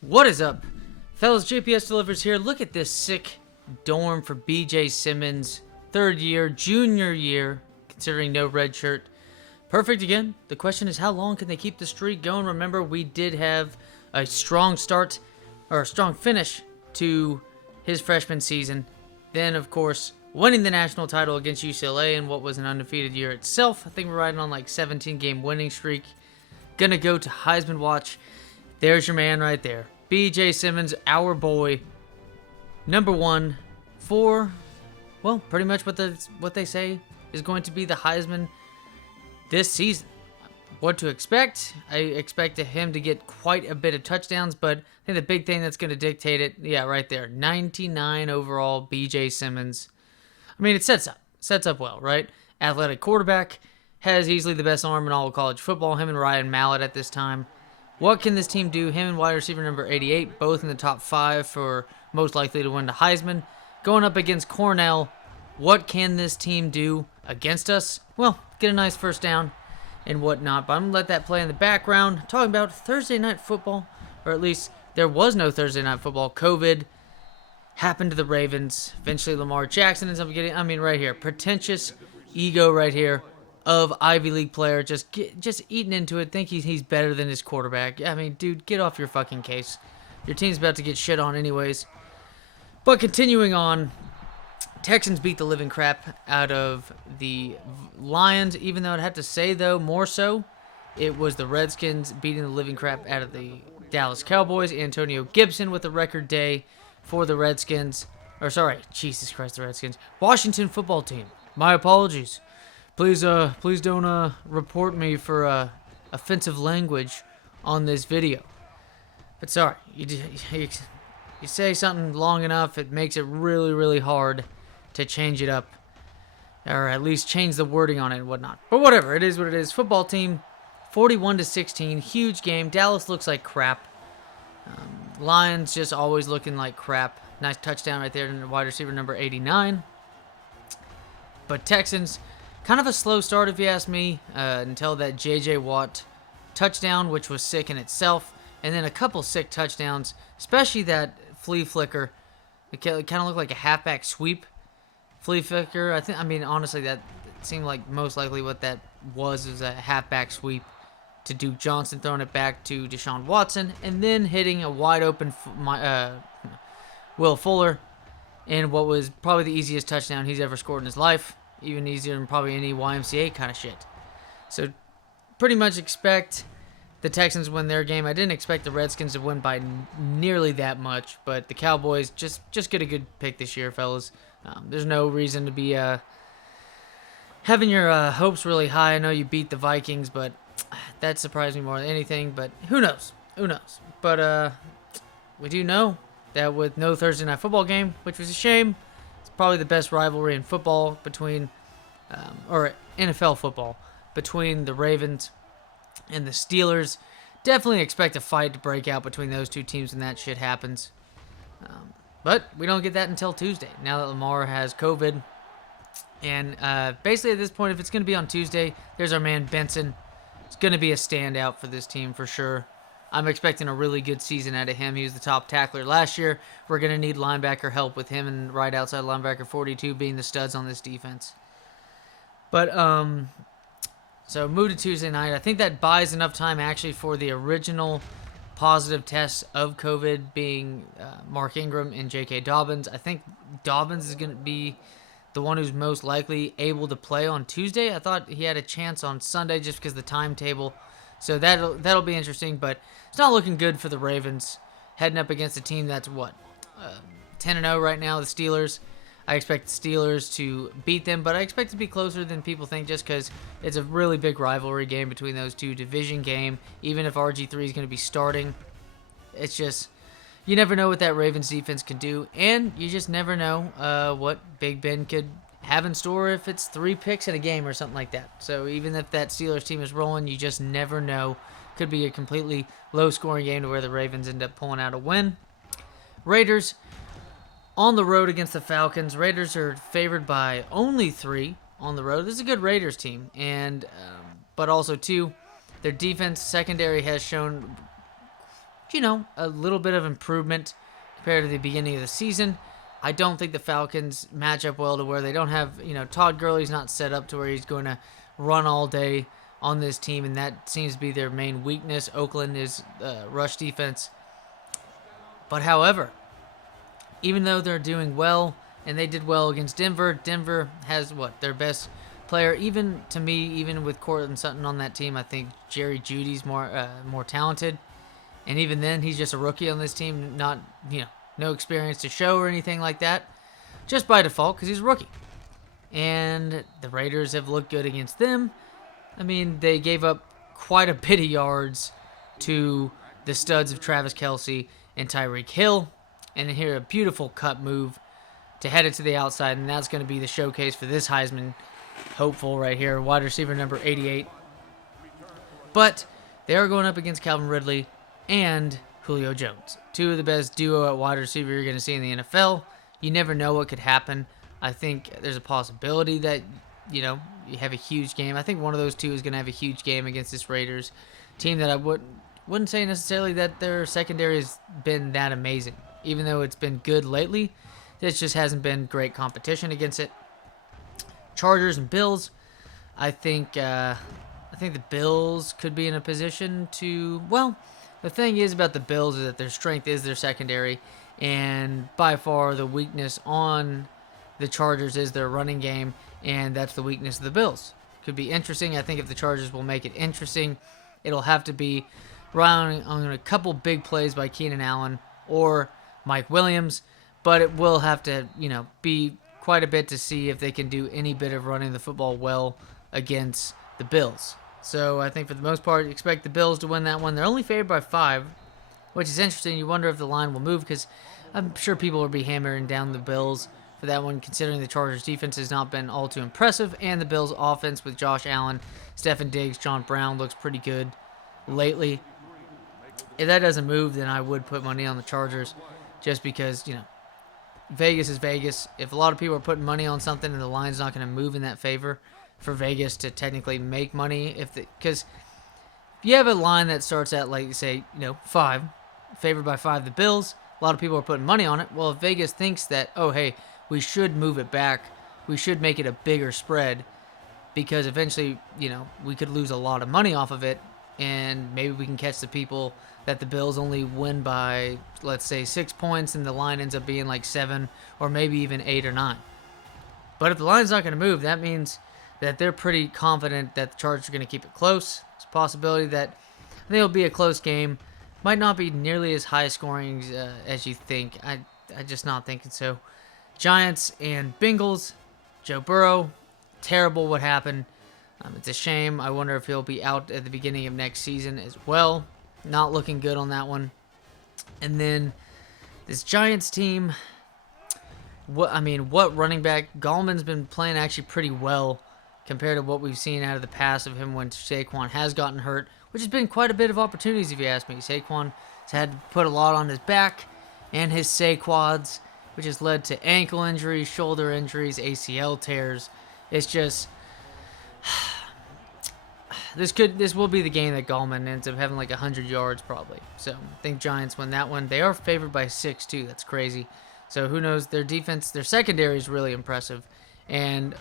What is up, fellas? JPS delivers here. Look at this sick dorm for BJ Simmons. Third year, junior year, considering no red shirt. Perfect again. The question is, how long can they keep the streak going? Remember, we did have a strong start, or a strong finish to his freshman season. Then, of course, winning the national title against UCLA in what was an undefeated year itself. I think we're riding on like 17-game winning streak. Gonna go to Heisman watch. There's your man right there. BJ Simmons, our boy. Number one for, well, pretty much what they say is going to be the Heisman this season. What to expect? I expect him to get quite a bit of touchdowns, but I think the big thing that's going to dictate it, yeah, right there. 99 overall, BJ Simmons. I mean, it sets up well, right? Athletic quarterback, has easily the best arm in all of college football. Him and Ryan Mallett at this time. What can this team do? Him and wide receiver number 88, both in the top 5 for most likely to win the Heisman. Going up against Cornell, what can this team do against us? Well, get a nice first down and whatnot, but I'm going to let that play in the background. Talking about Thursday night football, or at least there was no Thursday night football. COVID happened to the Ravens. Eventually Lamar Jackson ends up getting, right here, pretentious ego right here of Ivy League player, just eating into it, think he's better than his quarterback. I mean, dude, get off your fucking case. Your team's about to get shit on anyways. But continuing on, Texans beat the living crap out of the Lions, even though I'd have to say, though, more so, it was the Redskins beating the living crap out of the Dallas Cowboys. Antonio Gibson with a record day for the Redskins. Or, sorry, Jesus Christ, the Redskins. Washington football team. My apologies. Please don't report me for offensive language on this video. But sorry, you say something long enough, it makes it really, really hard to change it up, or at least change the wording on it and whatnot. But whatever, it is what it is. Football team, 41-16, huge game. Dallas looks like crap. Lions just always looking like crap. Nice touchdown right there to wide receiver number 89. But Texans, kind of a slow start, if you ask me, until that J.J. Watt touchdown, which was sick in itself, and then a couple sick touchdowns, especially that flea flicker. It kind of looked like a halfback sweep flea flicker. Honestly, that seemed like most likely what that was a halfback sweep to Duke Johnson, throwing it back to Deshaun Watson, and then hitting a wide open Will Fuller in what was probably the easiest touchdown he's ever scored in his life. Even easier than probably any YMCA kind of shit. So, pretty much expect the Texans win their game. I didn't expect the Redskins to win by nearly that much, but the Cowboys just get a good pick this year, fellas. There's no reason to be having your hopes really high. I know you beat the Vikings, but that surprised me more than anything. But who knows? Who knows? But we do know that with no Thursday night football game, which was a shame, probably the best rivalry in football between, or NFL football, between the Ravens and the Steelers. Definitely expect a fight to break out between those two teams when that shit happens. But we don't get that until Tuesday, now that Lamar has COVID. And basically at this point, if it's going to be on Tuesday, there's our man Benson. It's going to be a standout for this team for sure. I'm expecting a really good season out of him. He was the top tackler last year. We're going to need linebacker help with him and right outside linebacker 42 being the studs on this defense. But, so move to Tuesday night. I think that buys enough time actually for the original positive tests of COVID being Mark Ingram and J.K. Dobbins. I think Dobbins is going to be the one who's most likely able to play on Tuesday. I thought he had a chance on Sunday just because of the timetable. So that'll be interesting, but it's not looking good for the Ravens heading up against a team that's 10-0 right now, the Steelers. I expect the Steelers to beat them, but I expect it to be closer than people think just because it's a really big rivalry game between those two, division game. Even if RG3 is going to be starting, it's just, you never know what that Ravens defense can do, and you just never know what Big Ben could have in store if it's 3 picks in a game or something like that. So even if that Steelers team is rolling, you just never know. Could be a completely low-scoring game to where the Ravens end up pulling out a win. Raiders on the road against the Falcons. Raiders are favored by only 3 on the road. This is a good Raiders team, and but also too, their defense secondary has shown a little bit of improvement compared to the beginning of the season. I don't think the Falcons match up well to where they don't have, Todd Gurley's not set up to where he's going to run all day on this team, and that seems to be their main weakness. Oakland is rush defense. But however, even though they're doing well, and they did well against Denver, Denver has their best player. Even to me, even with Cortland Sutton on that team, I think Jerry Jeudy's more talented. And even then, he's just a rookie on this team, not, no experience to show or anything like that, just by default because he's a rookie. And the Raiders have looked good against them. I mean, they gave up quite a bit of yards to the studs of Travis Kelce and Tyreek Hill. And here, a beautiful cut move to head it to the outside, and that's going to be the showcase for this Heisman hopeful right here, wide receiver number 88. But they are going up against Calvin Ridley and Julio Jones, two of the best duo at wide receiver you're going to see in the NFL. You never know what could happen. I think there's a possibility that, you have a huge game. I think one of those two is going to have a huge game against this Raiders team that I wouldn't say necessarily that their secondary has been that amazing. Even though it's been good lately, it just hasn't been great competition against it. Chargers and Bills, I think the Bills could be in a position to, the thing is about the Bills is that their strength is their secondary, and by far the weakness on the Chargers is their running game, and that's the weakness of the Bills. Could be interesting. I think if the Chargers will make it interesting, it'll have to be relying on a couple big plays by Keenan Allen or Mike Williams, but it will have to, be quite a bit to see if they can do any bit of running the football well against the Bills. So I think for the most part, expect the Bills to win that one. They're only favored by 5, which is interesting. You wonder if the line will move because I'm sure people will be hammering down the Bills for that one, considering the Chargers' defense has not been all too impressive, and the Bills' offense with Josh Allen, Stephen Diggs, John Brown looks pretty good lately. If that doesn't move, then I would put money on the Chargers just because, Vegas is Vegas. If a lot of people are putting money on something and the line's not going to move in that favor for Vegas to technically make money, because if you have a line that starts at, like, say, 5, favored by 5, the Bills, a lot of people are putting money on it. Well, if Vegas thinks that, oh, hey, we should move it back, we should make it a bigger spread, because eventually, we could lose a lot of money off of it, and maybe we can catch the people that the Bills only win by, let's say, 6 points, and the line ends up being like 7, or maybe even 8 or 9. But if the line's not going to move, that means that they're pretty confident that the Chargers are going to keep it close. It's a possibility that I think it'll be a close game. Might not be nearly as high scoring as you think. I just not thinking so. Giants and Bengals. Joe Burrow, terrible what happened. It's a shame. I wonder if he'll be out at the beginning of next season as well. Not looking good on that one. And then this Giants team, what running back? Gallman's been playing actually pretty well compared to what we've seen out of the past of him when Saquon has gotten hurt, which has been quite a bit of opportunities if you ask me. Saquon has had to put a lot on his back and his Saquads, which has led to ankle injuries, shoulder injuries, ACL tears. It's just this will be the game that Gallman ends up having like 100 yards probably. So I think Giants win that one. They are favored by 6 too. That's crazy. So who knows? Their defense, their secondary is really impressive, and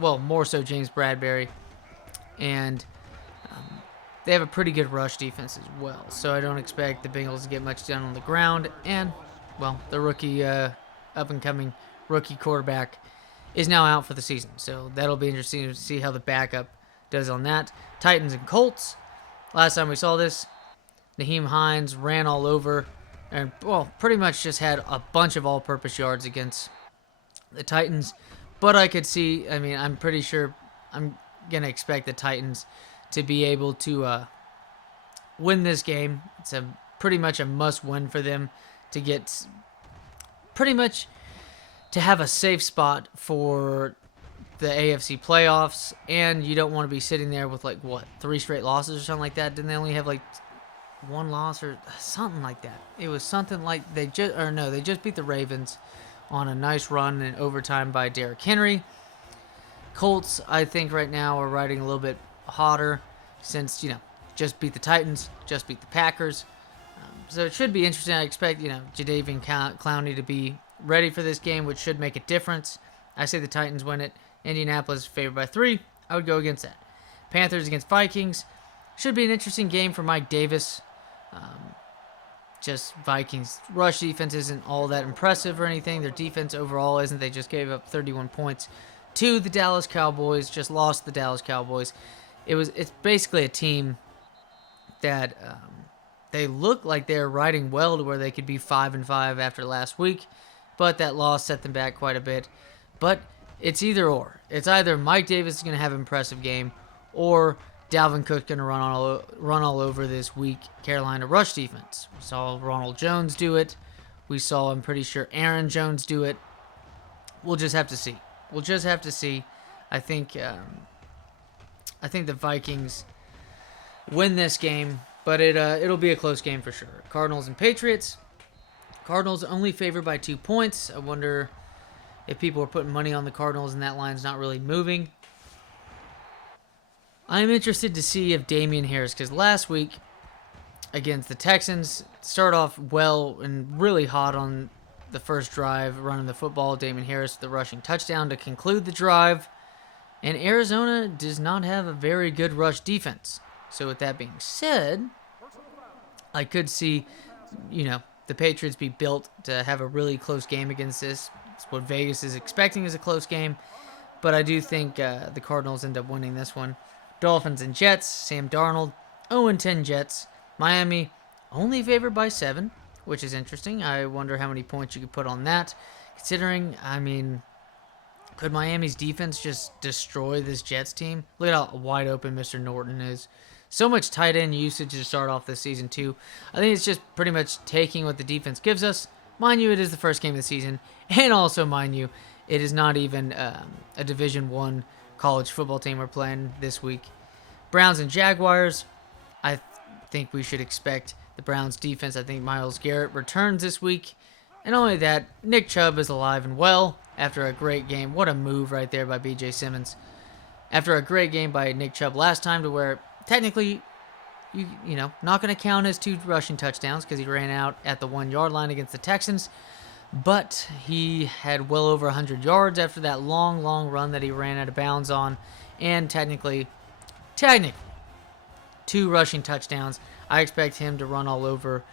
more so James Bradbury, and they have a pretty good rush defense as well. So I don't expect the Bengals to get much done on the ground. And the rookie, up and coming rookie quarterback is now out for the season. So that'll be interesting to see how the backup does on that. Titans and Colts. Last time we saw this, Naheem Hines ran all over and, pretty much just had a bunch of all-purpose yards against the Titans. But I could see, I'm pretty sure I'm going to expect the Titans to be able to win this game. It's pretty much a must-win for them to get pretty much to have a safe spot for the AFC playoffs, and you don't want to be sitting there with 3 straight losses or something like that. Didn't they only have 1 loss or something like that? It was something like they just beat the Ravens on a nice run in overtime by Derrick Henry. Colts, I think right now are riding a little bit hotter since just beat the Titans, just beat the Packers. So it should be interesting. I expect, Jadeveon Clowney to be ready for this game, which should make a difference. I say the Titans win it. Indianapolis favored by 3. I would go against that. Panthers against Vikings. Should be an interesting game for Mike Davis. Just Vikings rush defense isn't all that impressive or anything. Their defense overall isn't. They just gave up 31 points to the Dallas Cowboys. Just lost the Dallas Cowboys. It's basically a team that they look like they're riding well to where they could be 5-5 after last week, but that loss set them back quite a bit. But it's either or. It's either Mike Davis is going to have an impressive game, or Dalvin Cook's going to run all over this weak Carolina rush defense. We saw Ronald Jones do it. We saw, I'm pretty sure, Aaron Jones do it. We'll just have to see. I think the Vikings win this game, but it'll be a close game for sure. Cardinals and Patriots. Cardinals only favored by 2 points. I wonder if people are putting money on the Cardinals and that line's not really moving. I'm interested to see if Damian Harris, because last week against the Texans, start off well and really hot on the first drive, running the football. Damian Harris, the rushing touchdown to conclude the drive. And Arizona does not have a very good rush defense. So with that being said, I could see, the Patriots be built to have a really close game against this. It's what Vegas is expecting is a close game. But I do think the Cardinals end up winning this one. Dolphins and Jets. Sam Darnold, 0-10 Jets. Miami, only favored by 7, which is interesting. I wonder how many points you could put on that. Considering, could Miami's defense just destroy this Jets team? Look at how wide open Mr. Norton is. So much tight end usage to start off this season, too. I think it's just pretty much taking what the defense gives us. Mind you, it is the first game of the season. And also, mind you, it is not even a Division I college football team we're playing this week. Browns and Jaguars. I think we should expect the Browns defense. I think Myles Garrett returns this week. And only that, Nick Chubb is alive and well after a great game. What a move right there by B.J. Simmons. After a great game by Nick Chubb last time, to where technically, not going to count his 2 rushing touchdowns because he ran out at the 1 yard line against the Texans. But he had well over 100 yards after that long run that he ran out of bounds on. And technically, 2 rushing touchdowns. I expect him to run all over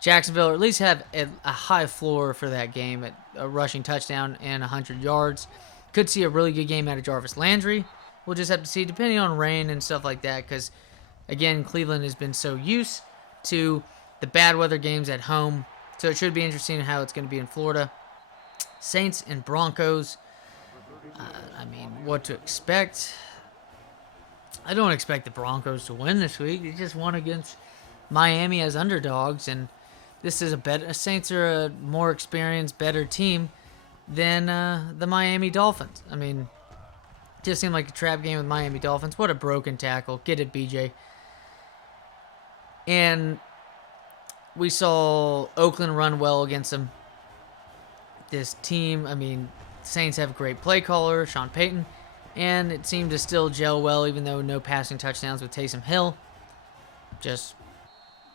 Jacksonville, or at least have a high floor for that game at a rushing touchdown and 100 yards. Could see a really good game out of Jarvis Landry. We'll just have to see, depending on rain and stuff like that, because, again, Cleveland has been so used to the bad weather games at home. So it should be interesting how it's going to be in Florida. Saints and Broncos. What to expect? I don't expect the Broncos to win this week. They just won against Miami as underdogs, and this is Saints are a more experienced, better team than the Miami Dolphins. Just seemed like a trap game with Miami Dolphins. What a broken tackle. Get it, BJ. And we saw Oakland run well against them. This team, Saints have a great play caller, Sean Payton, and it seemed to still gel well, even though no passing touchdowns with Taysom Hill. Just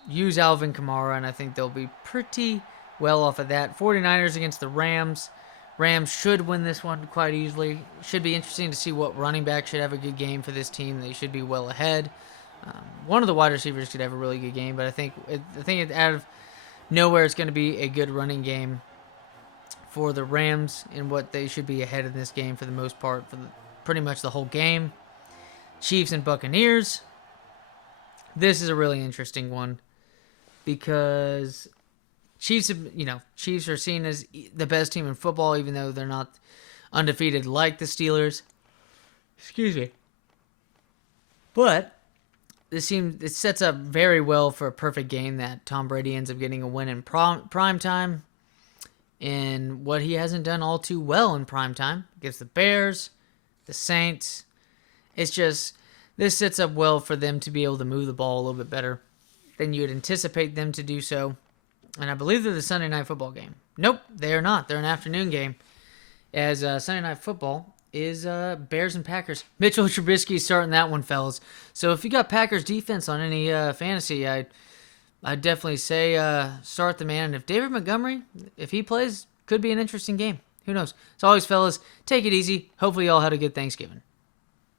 use Alvin Kamara, and I think they'll be pretty well off of that. 49ers against the Rams. Rams should win this one quite easily. Should be interesting to see what running back should have a good game for this team. They should be well ahead. One of the wide receivers could have a really good game, but I think out of nowhere it's going to be a good running game for the Rams, and what they should be ahead in this game for the most part, for pretty much the whole game. Chiefs and Buccaneers. This is a really interesting one because Chiefs are seen as the best team in football, even though they're not undefeated like the Steelers. Excuse me. But it sets up very well for a perfect game that Tom Brady ends up getting a win in prime time, and what he hasn't done all too well in prime time against the Bears, the Saints. It's just, this sets up well for them to be able to move the ball a little bit better than you would anticipate them to do so. And I believe they're the Sunday Night Football game. Nope, they are not. They're an afternoon game. As Sunday Night Football is Bears and Packers. Mitchell Trubisky starting that one, fellas. So if you got Packers defense on any fantasy, I I'd definitely say start the man. And if David Montgomery, if he plays, could be an interesting game. Who knows? As always, fellas, take it easy. Hopefully, you all had a good Thanksgiving.